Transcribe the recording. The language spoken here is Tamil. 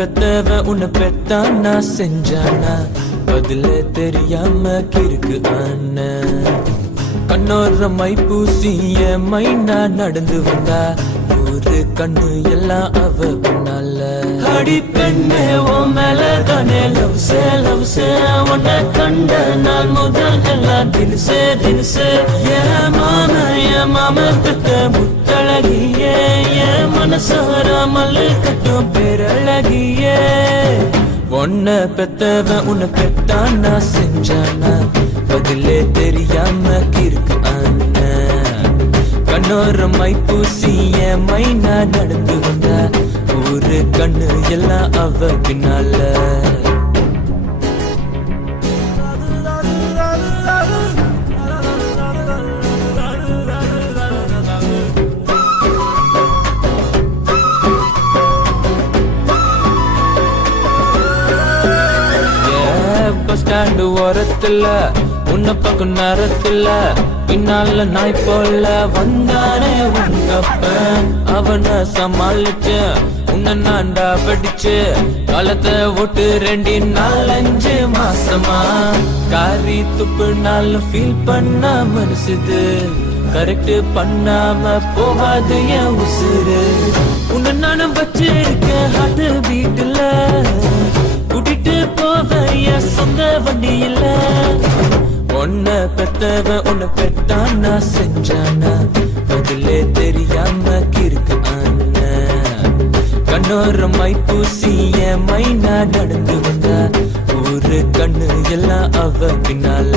பெத்தவன் உன்னை பெத்தான் நான் செஞ்சானா பதில தெரியாம கிறுக்கு அண்ணன் கண்ணோர மை பூசிய மைனா நடந்து வந்தா ஒரு கண்ணு எல்லாம் அவ பின்னால அடி பெண்ணே ஓ மேல தானே லவ்ஸே உன்னை கண்ட நாள் முதல் எல்லாம் தினுசே என் மாம பெத்த முத்தழகியே என் மனசார மல்லு கட்டும் பேரழகியே உன்னை பெத்தவன் உன்னை பெத்தான் நான் செஞ்சானா பதிலே தெரியாம கிறுக்கு அண்ணன் கண்ணோர மை பூசிய மைனா நடந்து வந்தா ஒரு கண்ணு எல்லாம் அவ பின்னால பஸ் ஸ்டாண்டு ஓரத்துல உன்னை பக்கம் நேரத்துல பின்னால நாய் போல வந்தானே உங்கப்ப அவனை சமாளிச்சு உன்னை நான்டா படிச்சு காலத்தை ஓட்டு 2-4-5 மாசமா காரி துப்பு நாள் ஃபீல் பண்ண மனசுது கரெக்ட் பண்ணாம போகாது என் உசுறு உன்னை நானும் வச்சிருக்கேன் ஹார்ட் பீட்டுல கூட்டிட்டு போவ என் சொந்த வண்டியில உன்னை பெத்தவன் உன்னை பெத்தான் நான் செஞ்சானா பதிலே தெரியாம கிறுக்கு அண்ணன் கண்ணோர மை பூசிய மைனா நடந்து வந்தா ஒரு கண்ணு எல்லாம் அவ பின்னால